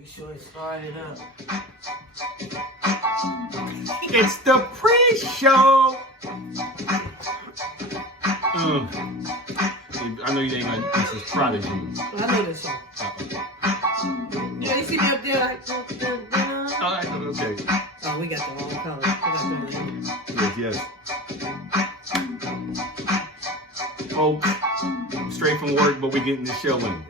Make sure it's started up. It's the pre-show. I know you ain't gonna. This is Prodigy. I know this song. Yeah, you see me up there like. Alright, okay. Oh, we got the wrong color. Yes. Folks, straight from work, but we getting the show in.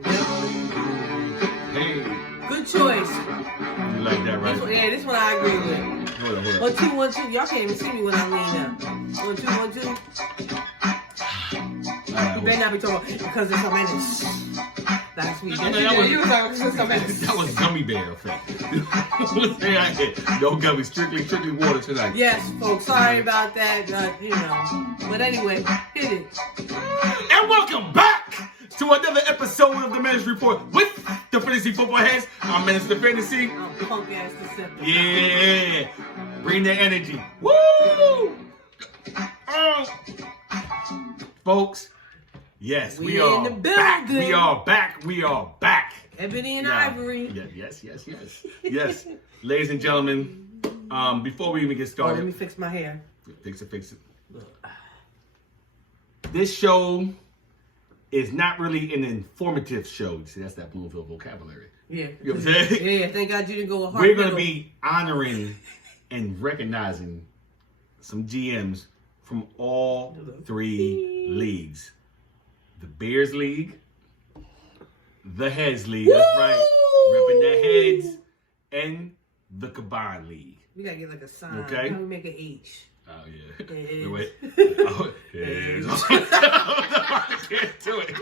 Hey. Good choice. You like that, right? This one I agree with. Hold on. 1, 2, 1, 2. Y'all can't even see me when I lean up. 1, 2, 1, 2. You better not be talking because it's a menace. That's sweet. That was gummy bear effect. No gummy, strictly water tonight. Yes, folks. Sorry about that. But anyway, hit it. And welcome back to another episode of the Menace Report with the Fantasy Football Heads. I'm Menace the Fantasy. I'm punk ass Decepticon. Yeah. Bring that energy. Woo! Folks, yes, we are in the back. building. We are back. Ebony and Now, Ivory. Yes. Ladies and gentlemen, before we even get started. Let me fix my hair. Fix it. This show is not really an informative show. See, that's that Bloomfield vocabulary. Yeah. You know what I'm saying? Yeah, thank God you didn't go a hard We're going to be honoring and recognizing some GMs from all 3 leagues. The Bears League, the Heads League, that's right, repping the Heads, and the Combine League. We got to get like a sign. Okay. How do we make an H? Oh, yeah. Heads. Wait. Oh, Heads. I can't do it.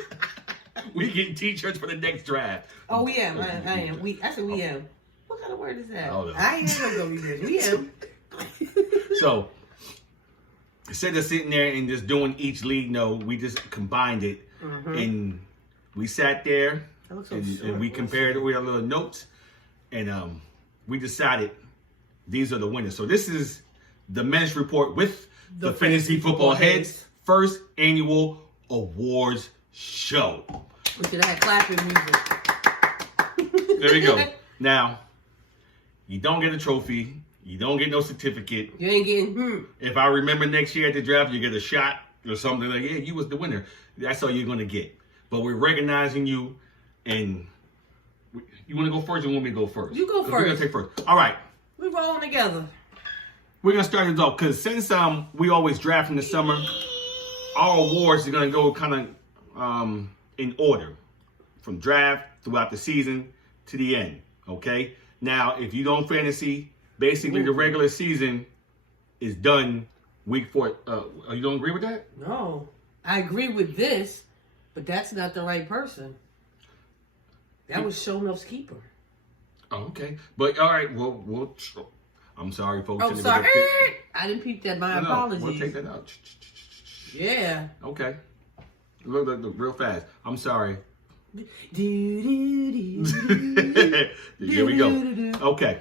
We getting t-shirts for the next draft. Oh, we am. I am. We am. What kind of word is that? Oh, no. I ain't gonna be there. We am. So, instead of sitting there and just doing each league, no, we just combined it. And we sat there and we compared it with our little notes. And we decided these are the winners. So this is the Menace Report with the Fantasy Football Heads first annual awards show. We should have had clapping music. There we go. Now, you don't get a trophy. You don't get no certificate. You ain't getting, If I remember next year at the draft, you get a shot or something like, yeah, you was the winner. That's all you're going to get. But we're recognizing you, and you want to go first or want me to go first? You go We're going first. to take first. All right. We rolling together. We're going to start this off because since we always draft in the summer, our awards are going to go kind of in order from draft throughout the season to the end, okay? Now, if you don't fantasy, basically the regular season is done week 4. You don't agree with that? No. I agree with this, but that's not the right person. That was Shownuff's keeper. Oh, okay. But, all right, we'll I'm sorry, folks. Oh, sorry. I didn't peep that. My apologies. We'll take that out. Yeah. Okay. Look, real fast. I'm sorry. Here we go. Okay.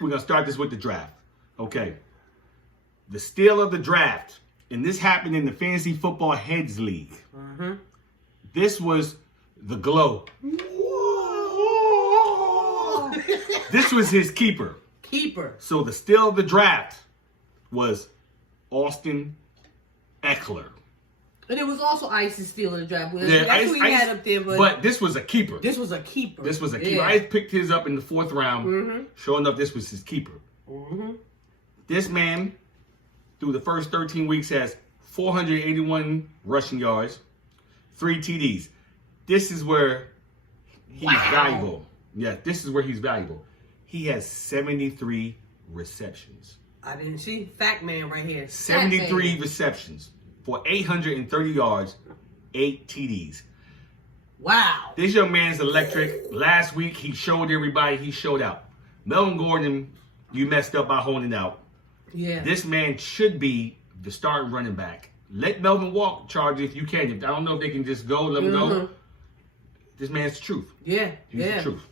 We're going to start this with the draft. Okay. The steal of the draft. And this happened in the Fantasy Football Heads League. This was the Glow. This was his keeper. So the steal of the draft was Austin Eckler. And it was also Ice's steal of the draft. Yeah, That's who he had up there, but this was a keeper. This was a keeper. Yeah. I picked his up in the 4th round. Sure enough, this was his keeper. This man, through the first 13 weeks, has 481 rushing yards, 3 TDs. This is where he's valuable. Yeah, this is where he's valuable. He has 73 receptions. I didn't see Fact Man right here. 73 receptions for 830 yards, 8 TDs. Wow. This young man's electric. Last week, he showed everybody he showed out. Melvin Gordon, you messed up by holding out. Yeah. This man should be the starting running back. Let Melvin walk charge if you can. I don't know if they can just go, let him go. This man's the truth. Yeah. He's the truth.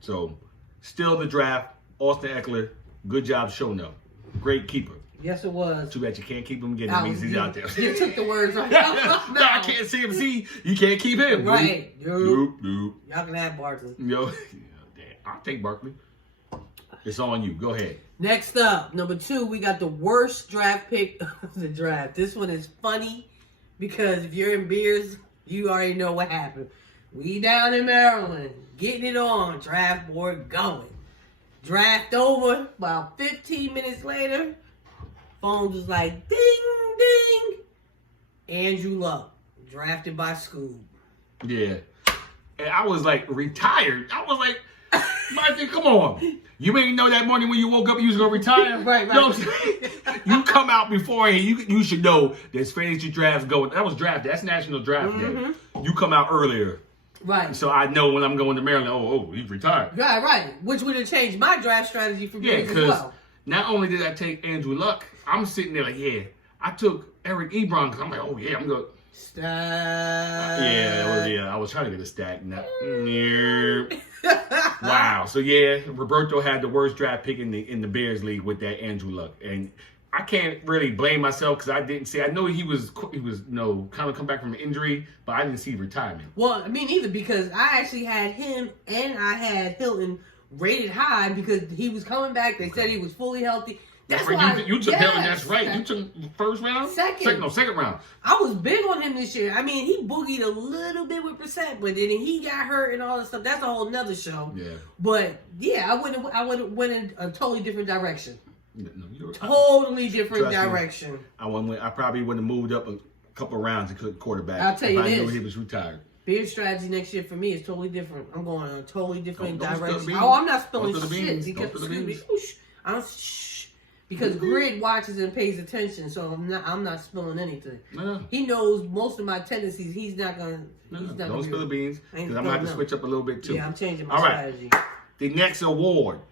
So, still the draft, Austin Eckler. Good job showing up. Great keeper. Yes, it was. Too bad you can't keep him again. That means he's out there. You took the words off. No, I can't see him. See, you can't keep him. Right. Nope. Y'all can have Barton. Yo, I'll take Barkley. It's on you. Go ahead. Next up, number 2, we got the worst draft pick of the draft. This one is funny because if you're in Beers, you already know what happened. We down in Maryland, getting it on, draft board going. Draft over, about 15 minutes later, phone was like, ding, ding. Andrew Luck, drafted by Scoob. Yeah. And I was like, retired. I was like, Mikey, come on. You ain't know that morning when you woke up you was going to retire? Right. You know what I'm saying? You come out beforehand. You should know there's fantasy drafts going. That was draft day. That's National Draft Day. You come out earlier. Right. So I know when I'm going to Maryland, he's retired. Right. Which would have changed my draft strategy for Yeah, Beers as because well. not only did I take Andrew Luck, I'm sitting there like, I took Eric Ebron because I'm like, I'm going to. Stack. I was trying to get a stack. Wow. So Roberto had the worst draft pick in the Bears league with that Andrew Luck, and I can't really blame myself because I didn't see. I know he was kind of come back from an injury, but I didn't see retirement. Well, me neither, because I actually had him and I had Hilton rated high because he was coming back. They said he was fully healthy. That's why you took Hilton. That's right. You took first round. Second round. I was big on him this year. I mean, he boogied a little bit with percent, but then he got hurt and all that stuff. That's a whole nother show. Yeah. But I would went in a totally different direction. No, totally different direction. Me, I probably would have moved up a couple rounds and quarterback. I'll tell you if this. I knew he was retired. Beer strategy next year for me is totally different. I'm going in a totally different direction. Oh, I'm not spilling shit. Because Grid watches and pays attention, so I'm not spilling anything. No. He knows most of my tendencies. He's not gonna. Don't spill the beans because I'm gonna have to switch up a little bit too. Yeah, I'm changing my strategy. The next award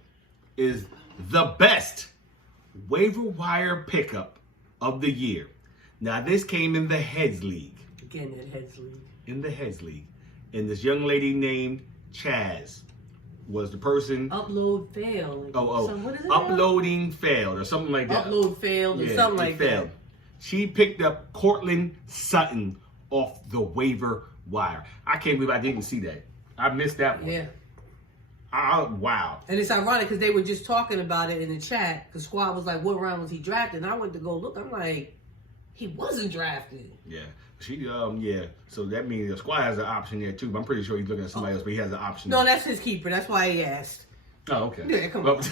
is the best waiver wire pickup of the year. Now this came in the Heads League. Again, Heads League. In the Heads League, and this young lady named Chaz was the person. Upload failed. So what is it? Uploading failed or something like that. Upload failed or something like that. She picked up Cortland Sutton off the waiver wire. I can't believe I didn't see that. I missed that one. Yeah. Wow. And it's ironic because they were just talking about it in the chat. Because Squad was like, what round was he drafted? And I went to go look. I'm like, he wasn't drafted. Yeah. So that means the Squad has an option there too. But I'm pretty sure he's looking at somebody else, but he has an option. No, that's his keeper. That's why he asked. Oh, okay. Yeah, come on.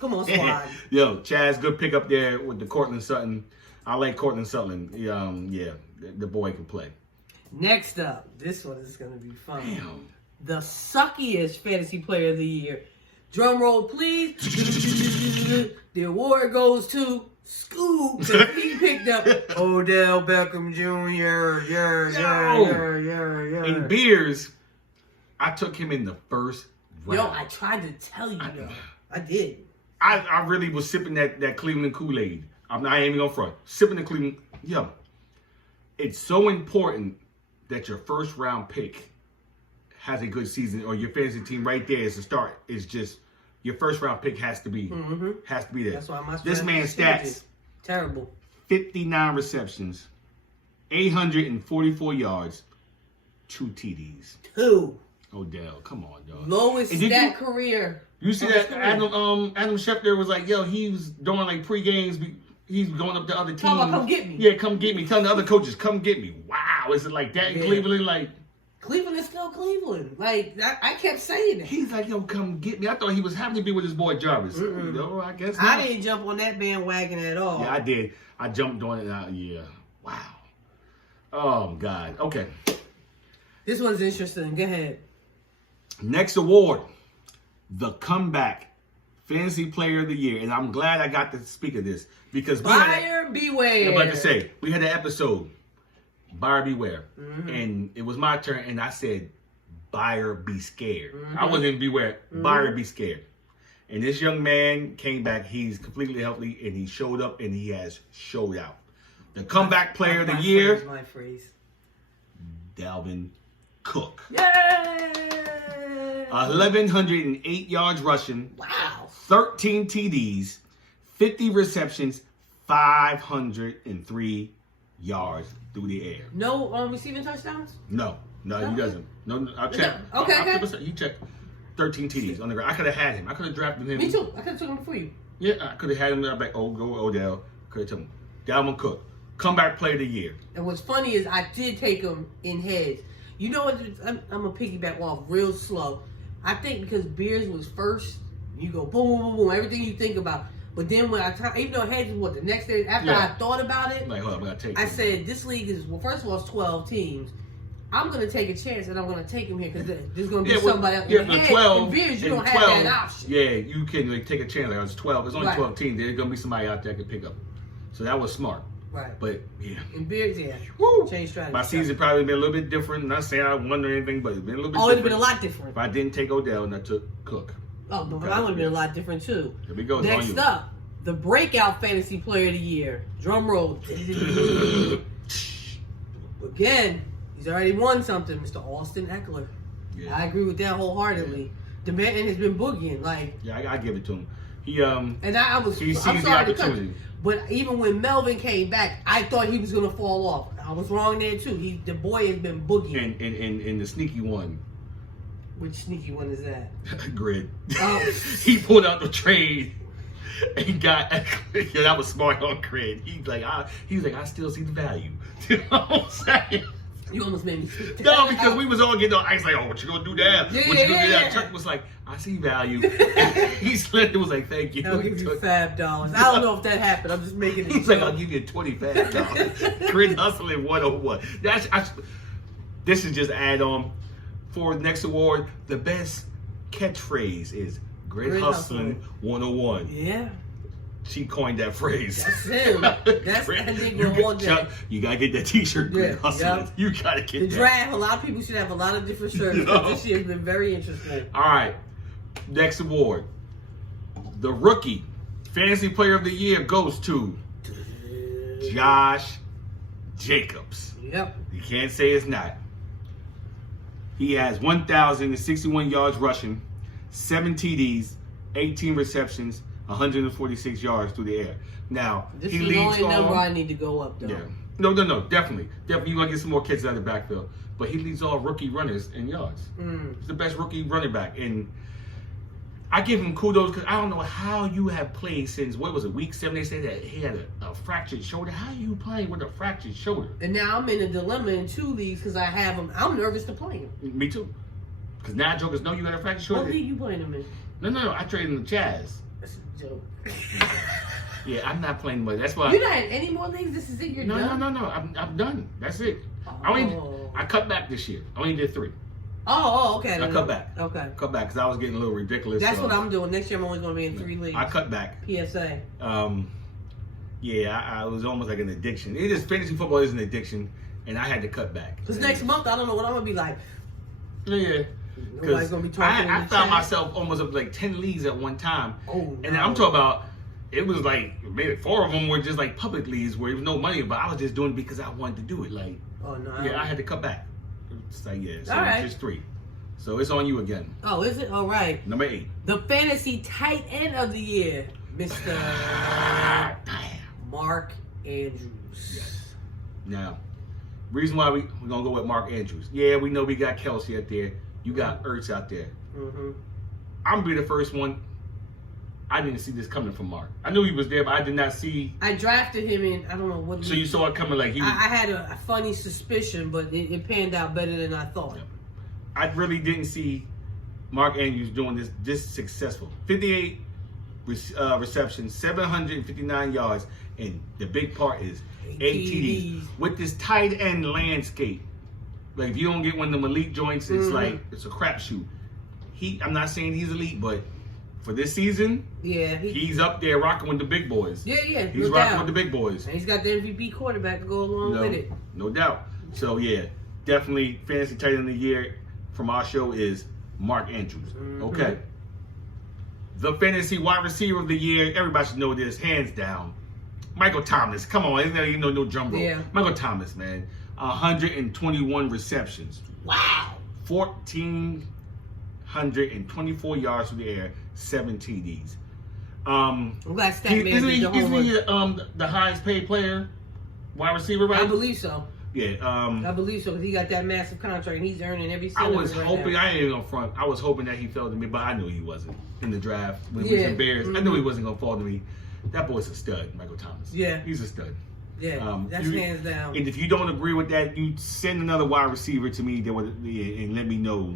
Come on, Squad. Yo, Chaz, good pick up there with the Cortland Sutton. I like Cortland Sutton. The boy can play. Next up, this one is going to be fun. Damn. The suckiest fantasy player of the year. Drum roll, please. The award goes to Scoob. He picked up Odell Beckham Jr. Yeah. In Beers, I took him in the first round. Yo, I tried to tell you, though. I did. I really was sipping that Cleveland Kool-Aid. I ain't even gonna front. Sipping the Cleveland. Yo, it's so important that your first round pick has a good season, or your fantasy team right there is the start. Is just your first round pick has to be there. That's why this man's stats terrible. 59 receptions, 844 yards, 2 TDs. Odell, come on, dog. Lowest stat career. You see that Adam Schefter was like, yo, he was doing like pre-games. He's going up to other teams. Come get me. Yeah, come get me. Telling the other coaches, come get me. Wow, is it like that in Cleveland? Like Cleveland is still Cleveland. Like I kept saying it. He's like, yo, come get me. I thought he was happy to be with his boy Jarvis. You know, I guess not. I didn't jump on that bandwagon at all. Yeah, I did. I jumped on it. Yeah. Wow. Oh God. Okay. This one's interesting. Go ahead. Next award, the comeback fantasy player of the year, and I'm glad I got to speak of this because buyer beware. I'm about to say we had an episode, buyer beware, and it was my turn, and I said, buyer be scared. I wasn't even beware, buyer be scared. And this young man came back. He's completely healthy, and he showed up, and he has showed out. The comeback player of the year, my phrase, Dalvin Cook. Yay! 1,108 yards rushing. Wow. 13 TDs, 50 receptions, 503 yards through the air. No receiving touchdowns? No, he doesn't. No, I'll check. Okay. You check. 13 TDs on the ground. I could have had him. I could have drafted him. Me too. I could have took him before you. Yeah, I could have had him. I'm like, oh, go Odell. Could have took him. Dalvin Cook, comeback player of the year. And what's funny is I did take him in heads. You know what? I'm gonna piggyback off real slow. I think because Beers was first, you go boom, boom, boom, everything you think about. But then when even though heads was the next day after I thought about it, like, hold on, I gotta take I him. said this league is first of all it's 12 teams. I'm gonna take a chance and I'm gonna take him here because there's gonna be somebody else. Yeah, but 12 and Beers, you and don't 12, have that option. Yeah, you can like, take a chance. Like, it's 12. It's only Right. 12 teams. There's gonna be somebody out there that can pick up. So that was smart. Right. But yeah. And Beers, yeah. Woo! Change strategy. My season probably been a little bit different. Not saying I won or anything, but it's been a little bit Oh, it's different. been a lot different. If I didn't take Odell and I took Cook. Oh, but I would have been a lot different too. Here we go. It's on Next you. up, the breakout fantasy player of the year. Drum roll. Again, he's already won something, Mr. Austin Eckler. Yeah. I agree with that wholeheartedly. Yeah. The man has been boogieing, like, Yeah, I give it to him. He and I was. he I'm sees the sorry to cut opportunity. you, but even when Melvin came back, I thought he was gonna fall off. I was wrong there too. The boy has been boogieing. And the sneaky one. Which sneaky one is that? Grid. Oh. He pulled out the trade and got yeah, that was smart on Grid. He's like, I still see the value. You know what I'm saying? You almost made me speak that. No, because we was all getting on ice like, oh, what you gonna do now? Yeah, What you gonna do yeah. now? Chuck was like, I see value. He slipped. It was like, thank you. I'll give you $5. I don't know if that happened. I'm just making it. He's like, I'll give you $25. Grid hustling 101. This is just add on for the next award. The best catchphrase is Grid hustling 101. Yeah. She coined that phrase. That's him. That's that nigga all day. Chuck, you gotta get that T-shirt. Grid hustling. Yep. You gotta get The that. draft, a lot of people should have a lot of different shirts. You know? This year has been very interesting. All right. Next award. The rookie fantasy player of the year goes to Josh Jacobs. Yep. You can't say it's not. He has 1,061 yards rushing, 7 TDs, 18 receptions, 146 yards through the air. Now, This he is the leads only number I all. need to go up, though. Yeah. No, definitely. Definitely, you want to get some more kids out of the backfield. But he leads all rookie runners in yards. He's the best rookie running back. And I give him kudos because I don't know how you have played since, what was it, week 7? They said that he had a fractured shoulder. How are you playing with a fractured shoulder? And now I'm in a dilemma in 2 leagues because I have him. I'm nervous to play him. Me too. Because now jokers know you got a fractured shoulder. What league you playing him in? No. I traded in the Jazz. That's a joke. Yeah, I'm not playing much. That's why. You're not in any more leagues? This is it? You're done? No. I'm done. That's it. Oh. I cut back this year. I only did 3. Okay. I cut back. Okay. Cut back because I was getting a little ridiculous. That's what I'm doing. Next year I'm only going to be in 3 leagues. I cut back. PSA. Yeah, I was almost like an addiction. It is fantasy football is an addiction, and I had to cut back. Because next month I don't know what I'm going to be like. Yeah. Nobody's going to be talking in I the found chat. myself almost up like 10 leagues at one time. Oh, And then I'm talking about, it was like, maybe 4 of them were just like public leagues where there was no money, but I was just doing it because I wanted to do it. Like, Oh, no. yeah, I had to cut back. It's like, yeah, so All right. just 3. So it's on you again. Oh, is it? All right. Number 8. The fantasy tight end of the year, Mr. Damn. Mark Andrews. Yes. Now, reason why we're going to go with Mark Andrews. Yeah, we know we got Kelsey out there. You got Ertz out there. Mm-hmm. I'm going to be the first one. I didn't see this coming from Mark. I knew he was there, but I did not see. I drafted him in, I don't know what. So you saw it coming like he was. I had a funny suspicion, but it panned out better than I thought. I really didn't see Mark Andrews doing this successful. 58 receptions, 759 yards, and the big part is 8 TDs. With this tight end landscape, like if you don't get one of them elite joints, it's like it's a crapshoot. I'm not saying he's elite, but for this season, yeah, he's up there rocking with the big boys. Yeah, He's no rocking doubt. with the big boys. And he's got the MVP quarterback to go along with it. No doubt. So yeah, definitely fantasy tight end of the year from our show is Mark Andrews. Okay. The fantasy wide receiver of the year, everybody should know this, hands down. Michael Thomas. Come on, isn't there even no drum roll? Yeah. Michael Thomas, man. 121 receptions. Wow. 1,424 yards through the air, 7 TDs. I'm glad Isn't Statman did the homework. he the highest paid player, wide receiver, right? I believe so. Yeah. I believe so, because he got that massive contract and he's earning every cent. I was right hoping, now. I ain't gonna front. I was hoping that he fell to me, but I knew he wasn't in the draft. When we was in Bears, I knew he wasn't gonna fall to me. That boy's a stud, Michael Thomas. Yeah. He's a stud. Yeah, that's hands down. And if you don't agree with that, you send another wide receiver to me that would, and let me know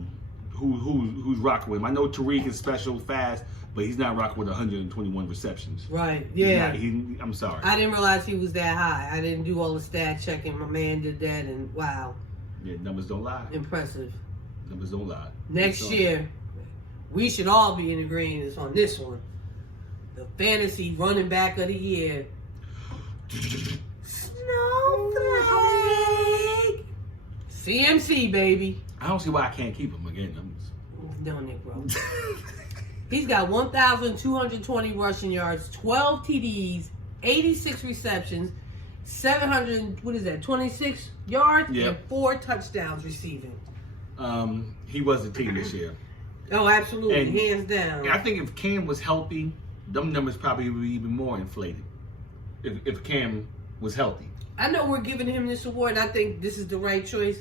who's rocking with him. I know Tariq is special, fast, but he's not rocking with 121 receptions. Right, yeah. I'm sorry. I didn't realize he was that high. I didn't do all the stat checking. My man did that, and wow. Yeah, numbers don't lie. Impressive. Numbers don't lie. Next year, we should all be in agreement on this one. The fantasy running back of the year. Snowflake. CMC, baby. I don't see why I can't keep him again. No, Nick, bro. He's got 1,220 rushing yards, 12 TDs, 86 receptions, 26 yards, and 4 touchdowns receiving. He was the team this year. Oh, absolutely. And hands down. I think if Cam was healthy, them numbers probably would be even more inflated. If Cam was healthy. I know we're giving him this award, and I think this is the right choice.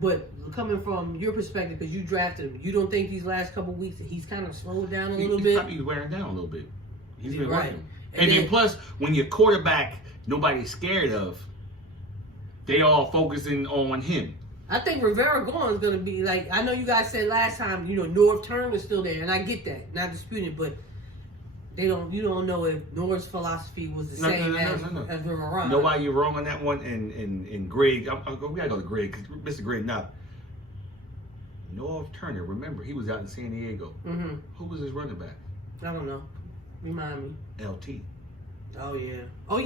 But coming from your perspective, because you drafted him, you don't think these last couple weeks he's kind of slowed down a little bit? He's probably wearing down a little bit. He's been right. working. And then plus, when your quarterback nobody's scared of, they all focusing on him. I think Rivera Gone is going to be like, I know you guys said last time, North Turner's still there, and I get that, not disputing it, but you don't know if North's philosophy was the same as Rivera. You know why you're wrong on that one? And Greg, we gotta go to Greg, because Mr. Greg, now, North Turner, remember, he was out in San Diego. Mm-hmm. Who was his running back? I don't know. Remind me. LT. Oh, yeah. Duh.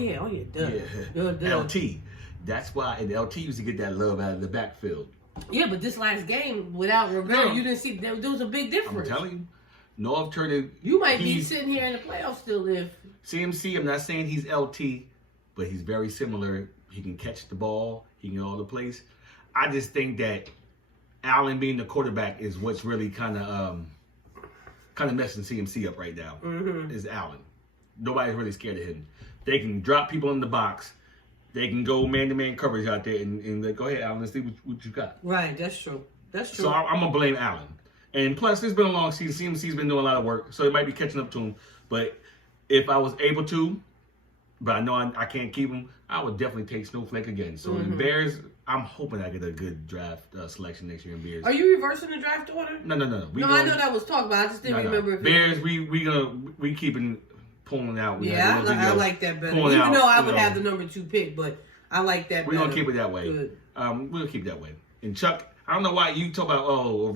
Yeah. Duh. LT. That's why, and LT used to get that love out of the backfield. Yeah, but this last game, without Rivera, you didn't see, there was a big difference. I'm telling you. North Turner. You might be sitting here in the playoffs still if. CMC, I'm not saying he's LT, but he's very similar. He can catch the ball. He can get all the place. I just think that Allen being the quarterback is what's really kind of messing CMC up right now. Mm-hmm. Is Allen. Nobody's really scared of him. They can drop people in the box. They can go man-to-man coverage out there and go ahead, Allen, let's see what you got. Right, that's true. So I'm going to blame Allen. And plus, it's been a long season. CMC's been doing a lot of work, so it might be catching up to him. But if I was able to, but I know I can't keep him, I would definitely take Snowflake again. So in Bears, I'm hoping I get a good draft selection next year in Bears. Are you reversing the draft order? No. I know that was talked about. I just didn't remember if Bears, we keeping pulling out. I like that better. Even though I would have the number 2 pick, but I like that better. We're going to keep it that way. Good. We'll keep it that way. And Chuck, I don't know why you talk about no,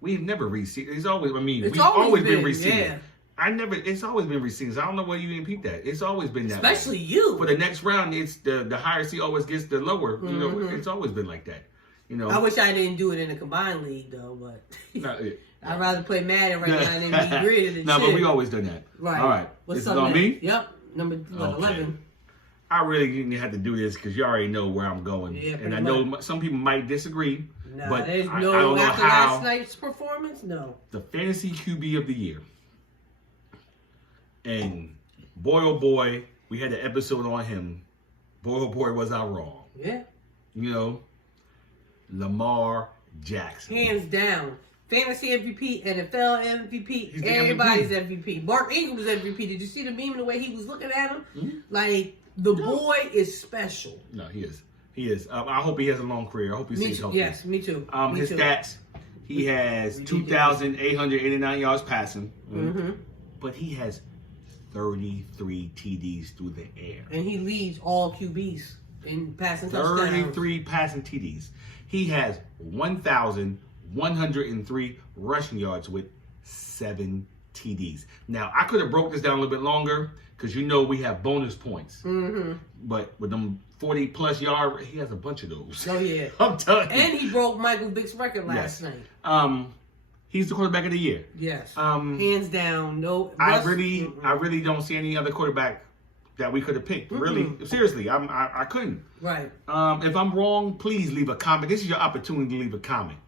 we've never reseeded. It's always we've always been reseeded. Yeah. It's always been reseeded. I don't know why you didn't peep that. It's always been that Especially way. you. For the next round, it's the higher seed always gets the lower. You know, it's always been like that. I wish I didn't do it in a combined league though, but I'd rather play Madden right now than be gritted and but we always done that. Right. All right. What's this up is on me? Yep. Number 11. I really didn't have to do this because you already know where I'm going. Yeah, and I know some people might disagree. Nah, but there's I don't know after how. last night's performance, no. The fantasy QB of the year. And boy, oh boy, we had an episode on him. Boy, oh boy, was I wrong. Yeah. Lamar Jackson. Hands down. Fantasy MVP, NFL MVP, He's the everybody's MVP. Mark Ingram was MVP. Did you see the meme and the way he was looking at him? Mm-hmm. Like, the boy is special. No, he is. He is. I hope he has a long career. I hope he stays healthy. Yes, me too. His stats, he has 2,889 yards passing. Mm-hmm. But he has 33 TDs through the air. And he leads all QBs in passing touchdowns. 33 passing TDs. He has 1,103 rushing yards with 7 TDs. Now, I could have broke this down a little bit longer because we have bonus points. Mm-hmm. But with them 40-plus yard, he has a bunch of those. Oh, yeah. I'm telling you. And he broke Michael Vick's record last night. He's the quarterback of the year. Yes. Hands down. No. I really don't see any other quarterback that we could have picked. Mm-hmm. Really, seriously, I couldn't. Right. If I'm wrong, please leave a comment. This is your opportunity to leave a comment.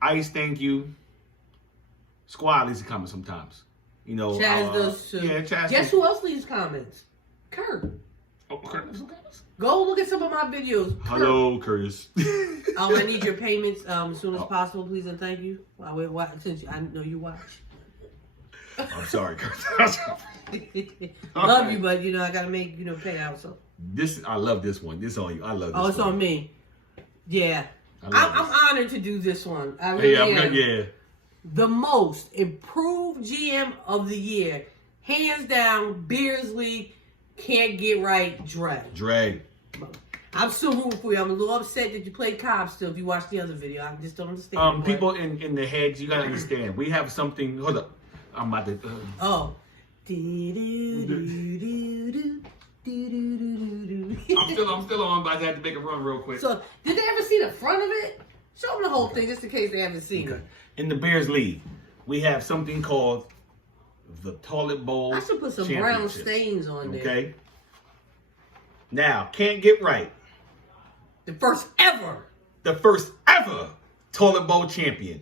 Ice, thank you. Squad leaves a comment sometimes. Chaz does too. Yeah, Chaz. Guess who else leaves comments? Kurt. Okay. Go look at some of my videos. Hello, Curtis. I need your payments as soon as possible, please and thank you. Since I know you watch. I'm sorry, Curtis. Love you, but I gotta make payout. So I love this one. This on you. I love this. Oh, it's on me. Yeah, I'm honored to do this one. I really am. Yeah. The most improved GM of the year, hands down. Beers League can't get right. Dre. I'm still rooting for you. I'm a little upset that you played Cobb still. If you watched the other video, I just don't understand. People in the heads, you gotta understand. We have something. Hold up. I'm about to. Oh. I'm still on, but I had to make a run real quick. So, did they ever see the front of it? Show them the whole thing, just in case they haven't seen it. In the Bears League, we have something called the Toilet Bowl. I should put some brown stains on there. Okay. Now, can't get right. The first ever Toilet Bowl champion,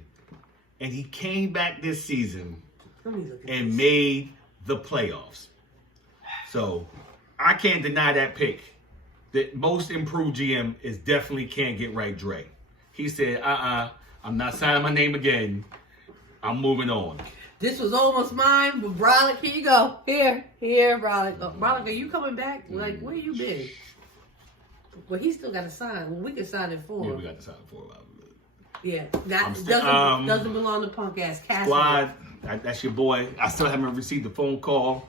and he came back this season and made the playoffs. So I can't deny that pick. The most improved GM is definitely can't get right Dre. He said, I'm not signing my name again. I'm moving on. This was almost mine, but Brolic, here you go. Here, Brolic. Oh, Brolic, are you coming back? Like, where you been? Well, he still got to sign. Well, we can sign it for him. Yeah, we got to sign it for him. Yeah, that doesn't belong to punk ass Cassidy. Squad, that's your boy. I still haven't received a phone call.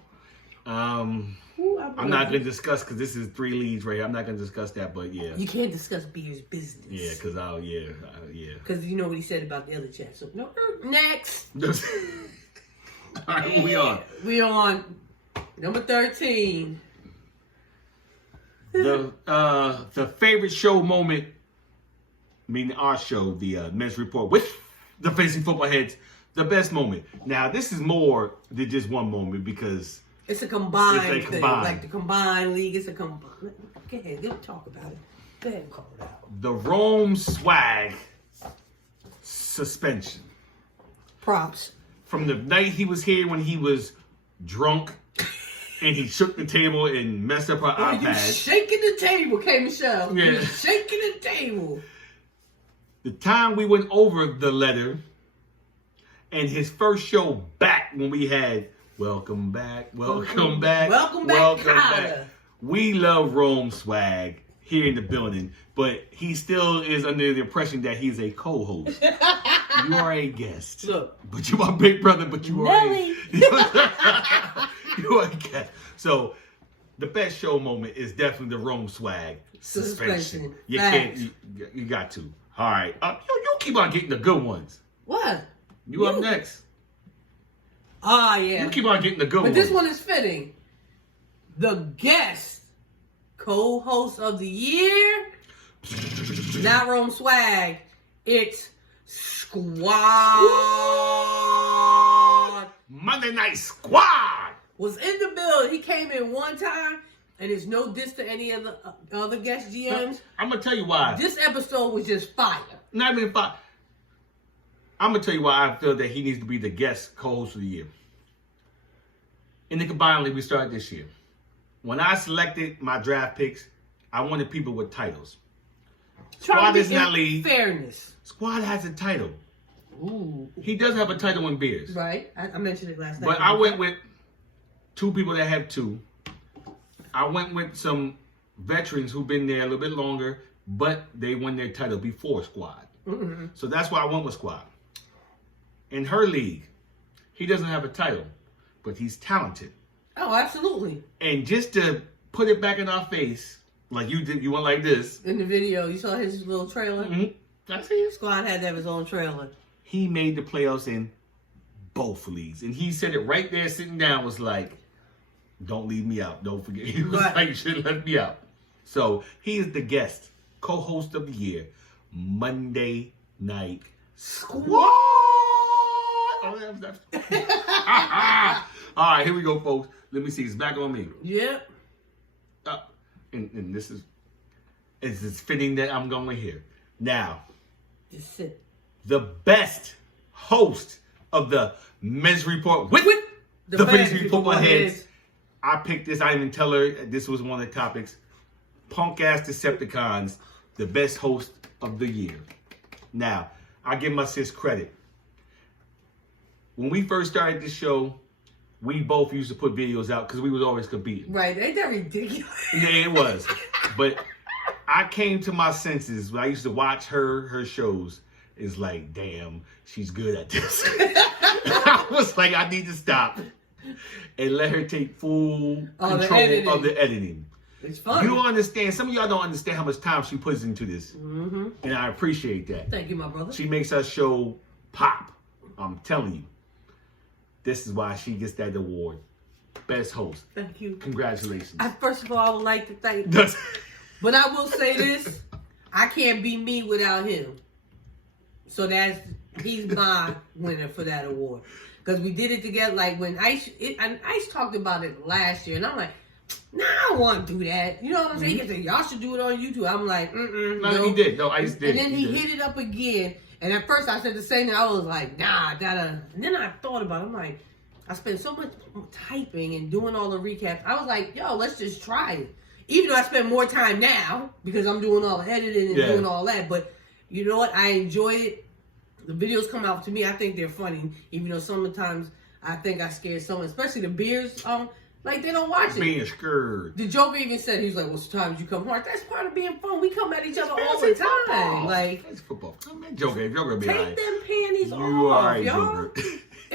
I'm not going to discuss because this is 3 leads right here. I'm not going to discuss that, but yeah. You can't discuss Beer's business. Yeah, because Because you know what he said about the other chat. So, no, next. All right, who we on? We on number 13. The favorite show moment, meaning our show, the Men's Report with the Fantasy Football Heads, the best moment. Now, this is more than just one moment because it's a combined thing. Like the combined league, it's a combined. Go ahead, go talk about it. Go ahead and call it out. The Rome Swag suspension. Props. From the night he was here when he was drunk and he shook the table and messed up her iPad. You shaking the table, K. Michelle. Yeah. You shaking the table. The time we went over the letter and his first show back when we had Welcome back. We love Rome Swag here in the building, but he still is under the impression that he's a co-host. You are a guest. Look. But you are big brother, but you Nelly. You are a guest. So the best show moment is definitely the Rome Swag suspension. You can't. You got to. All right. You keep on getting the good ones. What? You up next. Ah, yeah. You keep on getting the good ones. But this one is fitting. The guest co-host of the year, not Rome Swag. It's Squad. Monday Night Squad was in the building. He came in one time, and there's no diss to any of the other guest GMs. I'm gonna tell you why. This episode was just fire. Not even fire. I'm gonna tell you why I feel that he needs to be the guest co-host of the year. In the combined league we started this year, when I selected my draft picks, I wanted people with titles. Squad is not league. Fairness. Squad has a title. Ooh. He does have a title in Beers. Right. I mentioned it last night. But I went with 2 people that have 2. I went with some veterans who've been there a little bit longer, but they won their title before Squad. Mm-hmm. So that's why I went with Squad. In her league, he doesn't have a title, but he's talented. Oh, absolutely. And just to put it back in our face, like you did, you went like this. In the video, you saw his little trailer? Mm-hmm. I see it. Squad had to have his own trailer. He made the playoffs in both leagues. And he said it right there sitting down, was like, don't leave me out. Don't forget. He was like, you should have left me out. So he is the guest, co-host of the year, Monday Night Squad. All right, here we go, folks. Let me see. It's back on me. Yep. And this is fitting that I'm going here. Now, just sit. The best host of the Men's Report with the Fantasy Football Heads I picked this. I didn't even tell her this was one of the topics. Punk ass Decepticons, the best host of the year. Now, I give my sis credit. When we first started this show, we both used to put videos out because we was always competing. Right, ain't that ridiculous? Yeah, it was. But I came to my senses when I used to watch her shows. It's like, damn, she's good at this. I was like, I need to stop and let her take full control of the editing. It's fun. You understand? Some of y'all don't understand how much time she puts into this. Mm-hmm. And I appreciate that. Thank you, my brother. She makes our show pop. I'm telling you. This is why she gets that award. Best host. Thank you. Congratulations. First of all, I would like to thank but I will say this. I can't be me without him. So he's my winner for that award. Because we did it together. Like when Ice talked about it last year. And I'm like, nah, I don't want to do that. You know what I'm saying? He said, y'all should do it on YouTube. I'm like, No, he did. No, Ice did. And then he hit it up again. And at first I said the same thing. I was like, nah, and then I thought about it. I'm like, I spent so much typing and doing all the recaps. I was like, yo, let's just try it. Even though I spend more time now because I'm doing all the editing and doing all that. But you know what? I enjoy it. The videos come out to me. I think they're funny. Even though sometimes I think I scared someone, especially the beers. Like they don't watch it. Being scared. The Joker even said, he was like, well, sometimes you come hard. That's part of being fun. We come at each other all the time. Football. Like, it's football. Joker be all take right. them panties you off, all right, y'all. Joker.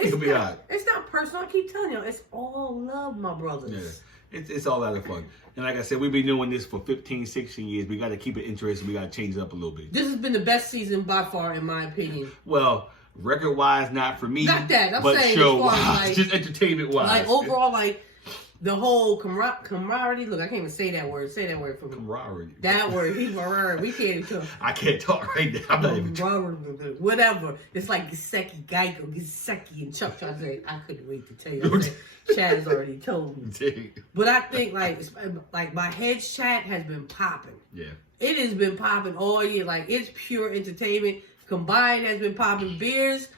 You'll be all right. It's not personal. I keep telling you, it's all love, my brothers. Yeah. It's all out of fun. And like I said, we've been doing this for 15, 16 years. We got to keep it interesting. We got to change it up a little bit. This has been the best season by far, in my opinion. Well, record-wise, not for me. Not that. I'm but saying show-wise, like, just entertainment-wise. Like, overall, like, the whole camaraderie. Look, I can't even say that word. Say that word for me. Camaraderie. That word. We can't even talk. I can't talk right now. I'm not even whatever. It's like Giseki, Geico, Giseki, and Chuck trying to say, I couldn't wait to tell you. Chad has already told me. But I think, like my head's chat has been popping. Yeah. It has been popping all year. Like, it's pure entertainment. Combined has been popping. Beers,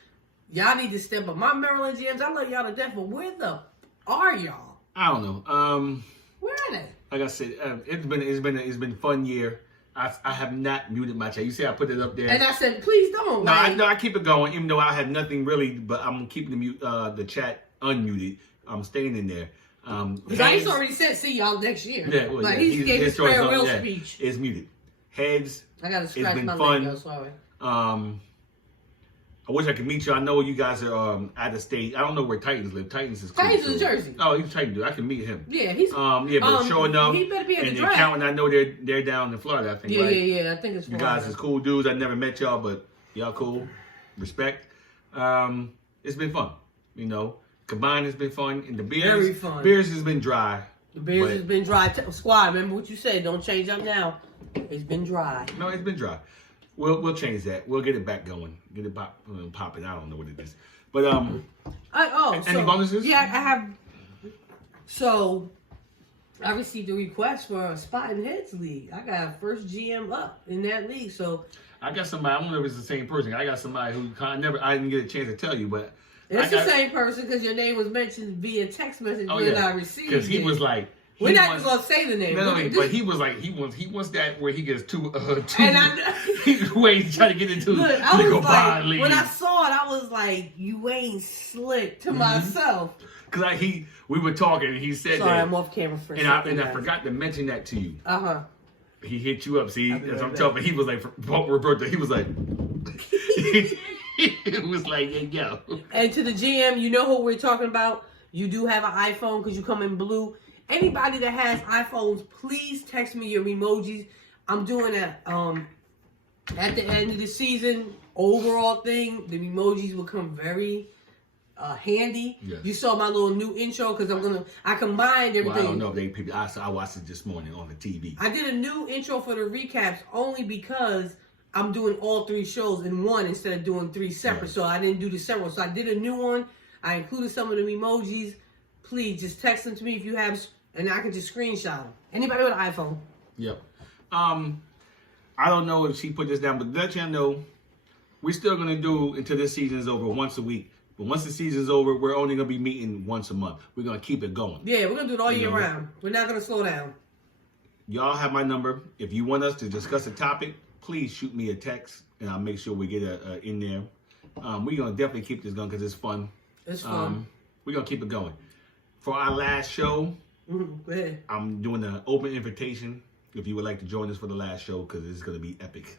y'all need to step up. My Maryland GMs, I love y'all to death, but where the are y'all? I don't know. Where are they? Like I said, it's been a fun year. I have not muted my chat. You see, I put it up there, and I said, please don't. No, I keep it going, even though I have nothing really. But I'm keeping the chat unmuted. I'm staying in there. Because Ice already said, see y'all next year. Yeah, well, like he gave his farewell speech. It's muted. Heads. I gotta scratch it's been my fun. leg. Sorry. I wish I could meet you. I know you guys are out of state. I don't know where Titans live. Titans is cool. Titans is Jersey. Oh, he's Titan dude. I can meet him. Yeah, he's but showing up. He better be at the and draft. Counting, I know they're down in Florida. I think. Yeah, right? yeah. I think it's Florida. You guys is cool dudes. I never met y'all, but y'all cool. Respect. It's been fun. You know, combined has been fun, and the beers. Very fun. Beers has been dry. The beers has been dry. Squad, remember what you said. Don't change up now. It's been dry. No, it's been dry. We'll change that. We'll get it back going. Get it popping. I don't know what it is. But any bonuses? Yeah, I have. So I received a request for a Spot and Heads league. I got a first GM up in that league. So I got somebody. I don't know if it's the same person. I got somebody who I didn't get a chance to tell you, but it's the same person because your name was mentioned via text message when I received it. Because he was like. We're not even gonna say the name. No, but he was like he wants that where he gets two. And he's trying to get into. Look, I was like, when I saw it, I was like, "You ain't slick" to myself. Because we were talking, and he said Sorry, that. I'm off camera for a and second. I forgot to mention that to you. He hit you up. See, as I'm talking, he was like, Roberto. He was like, it was like, yo. And to the GM, you know who we're talking about. You do have an iPhone because you come in blue. Anybody that has iPhones, please text me your emojis. I'm doing that at the end of the season. Overall thing, the emojis will come very handy. Yes. You saw my little new intro because I combined everything. Well, I don't know if I watched it this morning on the TV. I did a new intro for the recaps only because I'm doing all three shows in one instead of doing three separate. Right. So I didn't do the separate. So I did a new one. I included some of the emojis. Please just text them to me if you have. And I can just screenshot them. Anybody with an iPhone. Yep. I don't know if she put this down, but let you know, we're still going to do, until this season is over, once a week, But once the season's over, we're only going to be meeting once a month. We're going to keep it going. Yeah, we're going to do it all year round. We're not going to slow down. Y'all have my number. If you want us to discuss a topic, please shoot me a text, and I'll make sure we get in there. We're going to definitely keep this going because it's fun. It's fun. We're going to keep it going. For our last show, go ahead. I'm doing an open invitation if you would like to join us for the last show because it's going to be epic.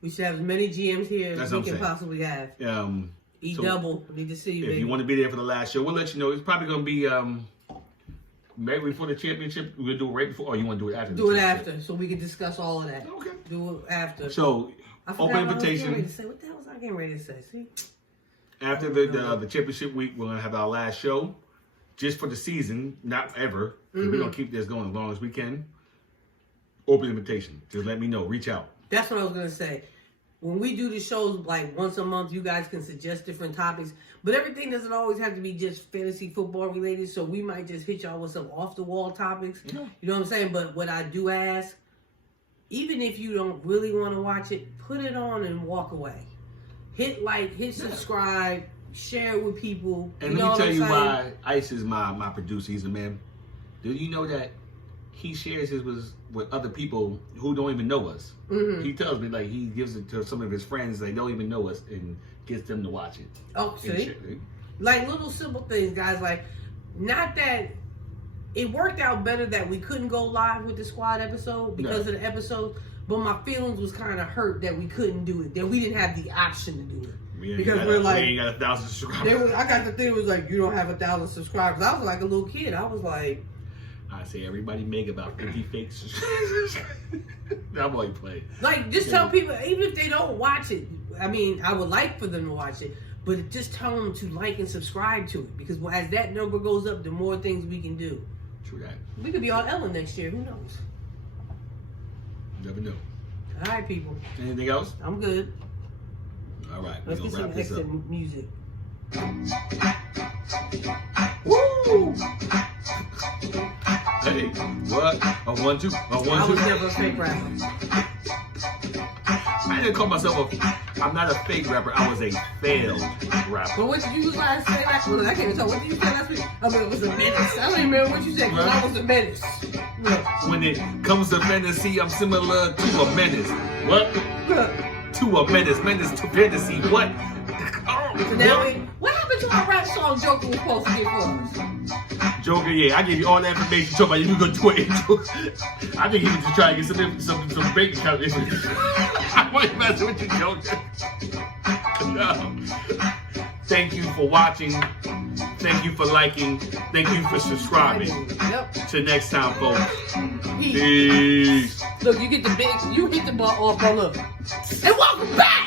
We should have as many GMs here as we can saying. possibly have. So double. Need to see you, if baby. you want to be there for the last show, we'll let you know. It's probably going to be maybe before the championship. We're going to do it right before, or you want to do it after? Do it after, so we can discuss all of that. Okay. Do it after. So, open invitation. What the hell was I getting ready to say? See? After the championship week, we're going to have our last show. Just for the season, not ever. We're going to keep this going as long as we can. Open invitation. Just let me know. Reach out. That's what I was going to say. When we do the shows like once a month, you guys can suggest different topics. But everything doesn't always have to be just fantasy football related. So we might just hit y'all with some off-the-wall topics. Yeah. You know what I'm saying? But what I do ask, even if you don't really want to watch it, put it on and walk away. Hit like, hit subscribe, share it with people. And let me tell you why Ice is my producer. He's the man. Do you know that he shares his with other people who don't even know us? He tells me, like, he gives it to some of his friends that don't even know us and gets them to watch it. Oh, see? Like little simple things, guys. Like, not that it worked out better that we couldn't go live with the squad episode because of the episode, but my feelings was kind of hurt that we couldn't do it, that we didn't have the option to do it. Because we're like, we ain't got 1,000 subscribers. I got the thing, it was like, you don't have 1,000 subscribers. I was like a little kid. I was like, I say everybody make about 50 fake subscribers. I'm like playing. Like, just tell people, even if they don't watch it, I mean, I would like for them to watch it, but just tell them to like and subscribe to it. Because as that number goes up, the more things we can do. True that. We could be on Ellen next year. Who knows? You never know. All right, people. Anything else? I'm good. All right. Let's get some exit music. Woo! Hey, what? A 1, 2, a 1, 2. I was never a fake rapper. I didn't call myself I'm not a fake rapper. I was a failed rapper. But what did you last say last week? I can't even tell. What did you say last week? I mean, it was a menace. I don't even remember what you said because I was a menace. Look. When it comes to fantasy, I'm similar to a menace. What? To a menace. Menace to fantasy. What? So now what happened to our rap song Joker was supposed to get for us? Joker, yeah, I give you all that information. Talk about you gonna do it. I think he was just trying to get some bank account information. I wasn't messing with you, Joker. No. Thank you for watching. Thank you for liking. Thank you for subscribing. Yep. Till next time, folks. Peace. Look, you get the ball off, look. And welcome back.